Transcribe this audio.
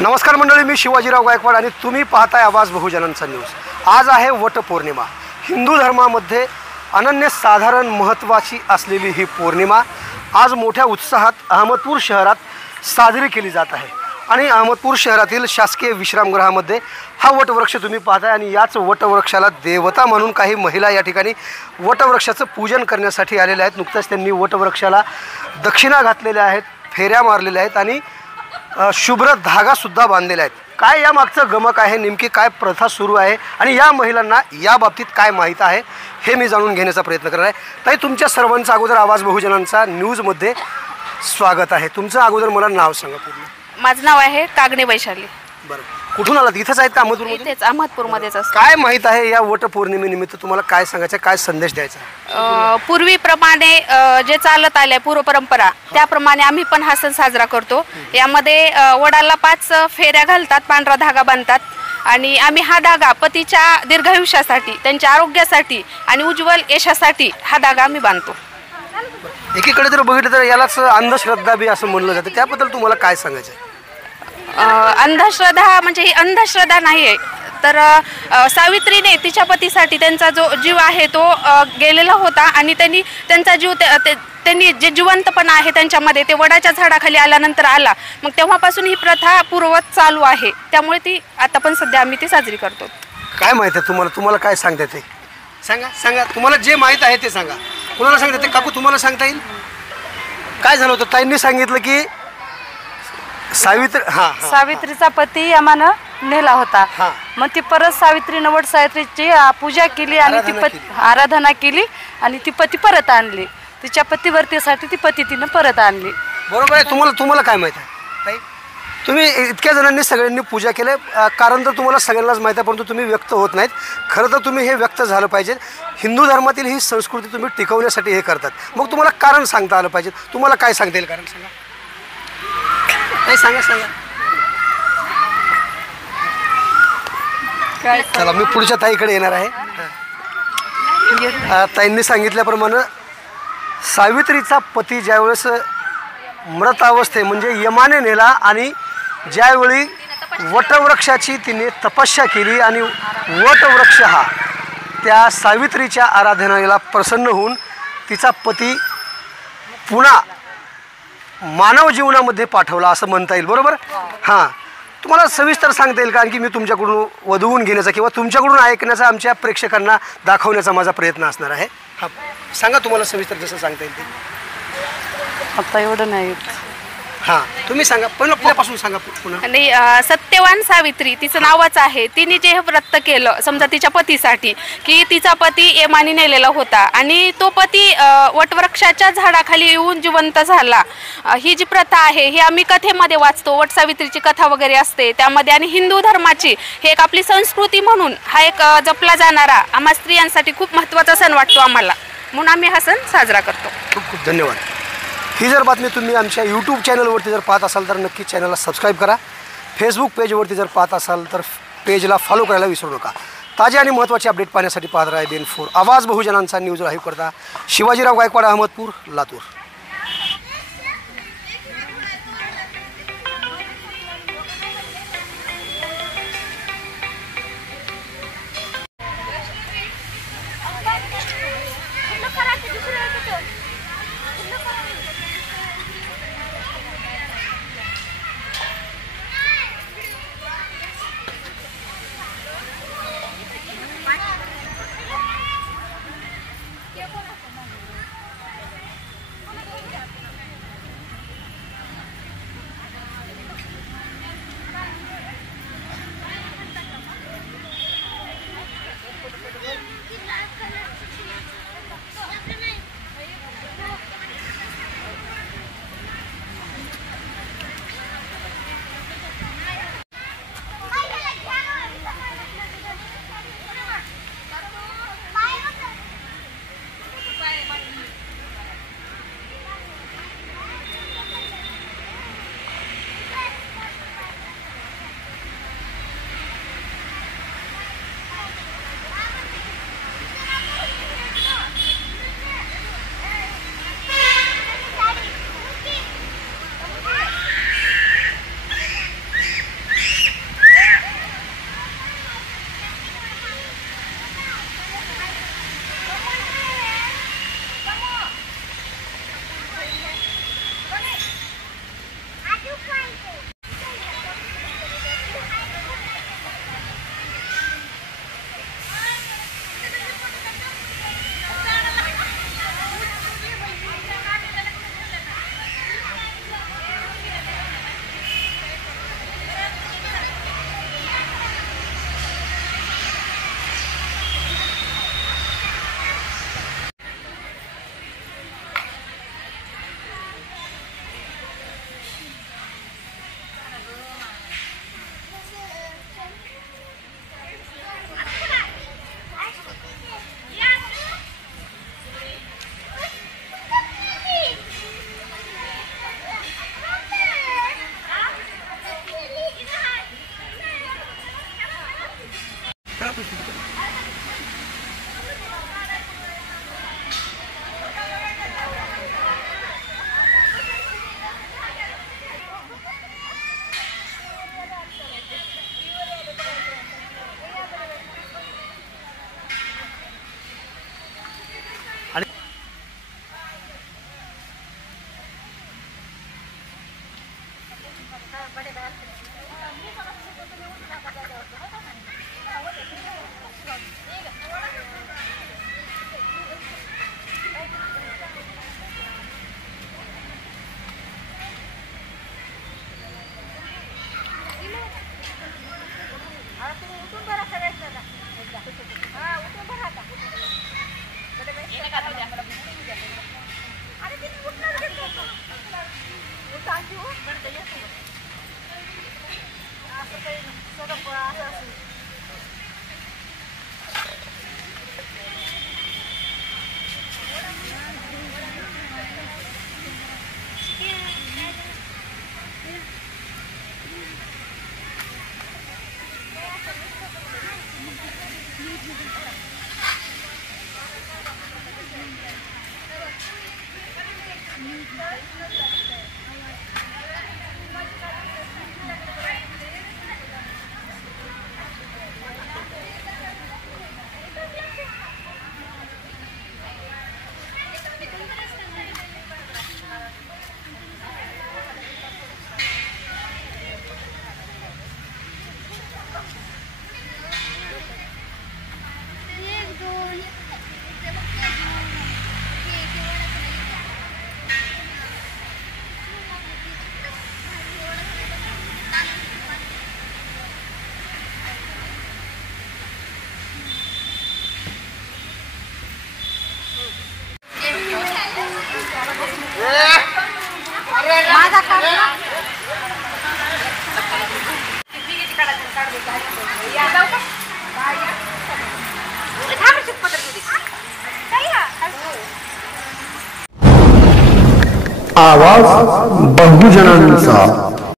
नमस्कार मंडळी, मी शिवाजीराव गायकवाड आणि तुम्ही पाहताय आवाज बहुजनांचा न्यूज। आज आहे वटपौर्णिमा। हिंदू धर्मामध्ये अनन्यसाधारण महत्त्वाची असलेली ही पौर्णिमा आज मोठ्या उत्साहात अहमदपूर शहरात साजरी केली जात आहे। आणि अहमदपूर शहरातील शासकीय विश्रामगृहामध्ये हा वटवृक्ष तुम्ही पाहताय आणि याच वटवृक्षाला देवता म्हणून काही महिला या ठिकाणी वटवृक्षाचं पूजन करण्यासाठी आलेल्या आहेत। नुकताच त्यांनी वटवृक्षाला दक्षिणा घातलेल्या आहेत, फेऱ्या मारलेल्या आहेत आणि शुभ्र धागा सुद्धा बांधलेला आहे। काय या मागचं गमक आहे, नेमकी काय प्रथा सुरू आहे आणि या महिलांना या बाबतीत काय माहिती आहे हे मी जाणून घेण्याचा प्रयत्न करणार आहे। ताई, तुमच्या सर्वांचं अगोदर आवाज बहुजनांचा न्यूजमध्ये स्वागत आहे। तुमचं अगोदर मला नाव सांगा पूर्ण। माझं नाव आहे कागणे वैशाली। बरं, कुठून आलात? इथंच आहेत का अहमदपूरमध्ये? इथेच अहमदपूरमध्येच असतो। काय माहित आहे या वटपौर्णिमेनिमित्त तुम्हाला काय सांगायचं, काय संदेश द्यायचा? पूर्वीप्रमाणे जे चालत आले पूर्व परंपरा त्याप्रमाणे आम्ही पण हा सण साजरा करतो। यामध्ये वडाला 5 फेऱ्या घालतात, पांढरा धागा बांधतात आणि आम्ही हा धागा पतीच्या दीर्घायुष्यासाठी, त्यांच्या आरोग्यासाठी आणि उज्ज्वल यशासाठी हा धागा आम्ही बांधतो। एकीकडे जर बघितलं तर यालाच अंधश्रद्धा बी असं म्हणलं जातं, त्याबद्दल तुम्हाला काय सांगायचं आहे? अंधश्रद्धा म्हणजे ही अंधश्रद्धा नाही आहे, तर सावित्रीने तिच्या पतीसाठी त्यांचा जो जीव आहे तो गेलेला होता आणि त्यांनी त्यांचा जीव त्यांनी जे जिवंतपणा आहे त्यांच्यामध्ये ते वडाच्या झाडाखाली आल्यानंतर आला। मग तेव्हापासून ही प्रथा पूर्ववत चालू आहे, त्यामुळे ती आता पण सध्या आम्ही ती साजरी करतो। काय माहिती आहे तुम्हाला? तुम्हाला काय सांगता येते? सांगा, तुम्हाला जे माहीत आहे ते सांगा। कुणाला सांगता येते? काकू, तुम्हाला सांगता येईल? काय झालं होतं? ताईंनी सांगितलं की सावित्रीचा पती यमानं नेला होता। मग ती परत सावित्रीनं वट सावित्रीची पूजा केली आणि ती आराधना केली आणि ती पती परत आणली। तिच्या पतिवर्तीसाठी ती पती तिनं परत आणली। बरोबर आहे। तुम्हाला काय माहिती आहे? तुम्ही इतक्या जणांनी सगळ्यांनी पूजा केली, कारण तर तुम्हाला सगळ्यांनाच माहीत आहे, परंतु तुम्ही व्यक्त होत नाहीत। खरं तर तुम्ही हे व्यक्त झालं पाहिजे। हिंदू धर्मातील ही संस्कृती तुम्ही टिकवण्यासाठी हे करतात, मग तुम्हाला कारण सांगता आलं पाहिजे। तुम्हाला काय सांगता येईल कारण? सांगा। चला, मी पुढच्या ताईकडे येणार आहे। ताईंनी सांगितल्याप्रमाणे सावित्रीचा पती ज्यावेळेस मृतावस्थे म्हणजे यमाने नेला आणि ज्यावेळी वटवृक्षाची तिने तपस्या केली आणि वटवृक्ष हा त्या सावित्रीच्या आराधनेला प्रसन्न होऊन तिचा पती पुन्हा मानव जीवनामध्ये पाठवला असं म्हणता येईल, बरोबर? हां, तुम्हाला सविस्तर सांगता येईल? कारण की मी तुमच्याकडून वधवून घेण्याचा किंवा तुमच्याकडून ऐकण्याचा आमच्या प्रेक्षकांना दाखवण्याचा माझा प्रयत्न असणार आहे। हां, सांगा, तुम्हाला सविस्तर जसं सांगता येईल ते। आता एवढं नाही। हां, तुम्ही सांगा, पण आपल्यापासून सांगा पुन्हा। आणि सत्यवान सावित्री तिचं नावच आहे। तिने जे व्रत केलं समजा तिच्या पतीसाठी, की तिचा पती यमाने नेलेला होता आणि तो पती वटवृक्षाच्या झाडाखाली येऊन जिवंत झाला। ही जी प्रथा आहे ही आम्ही कथेमध्ये वाचतो, वट सावित्रीची कथा वगैरे असते त्यामध्ये। आणि हिंदू धर्माची हे एक आपली संस्कृती म्हणून हा एक जपला जाणारा आम्हा स्त्रियांसाठी खूप महत्त्वाचा सण वाटतो आम्हाला, म्हणून आम्ही हा सण साजरा करतो। खूप खूप धन्यवाद। ही जर बातमी तुम्ही आमच्या यूट्यूब चॅनलवरती जर पाहत असाल तर नक्की चॅनलला सबस्क्राईब करा। फेसबुक पेजवरती जर पाहत असाल तर पेजला फॉलो करायला विसरू नका। ताजे आणि महत्त्वाचे अपडेट पाहण्यासाठी पाहत राहा BN4 आवाज बहुजनांचा न्यूज लाईव्ह करता शिवाजीराव गायकवाड, अहमदपूर, लातूर। आवाज बहुजनांचा.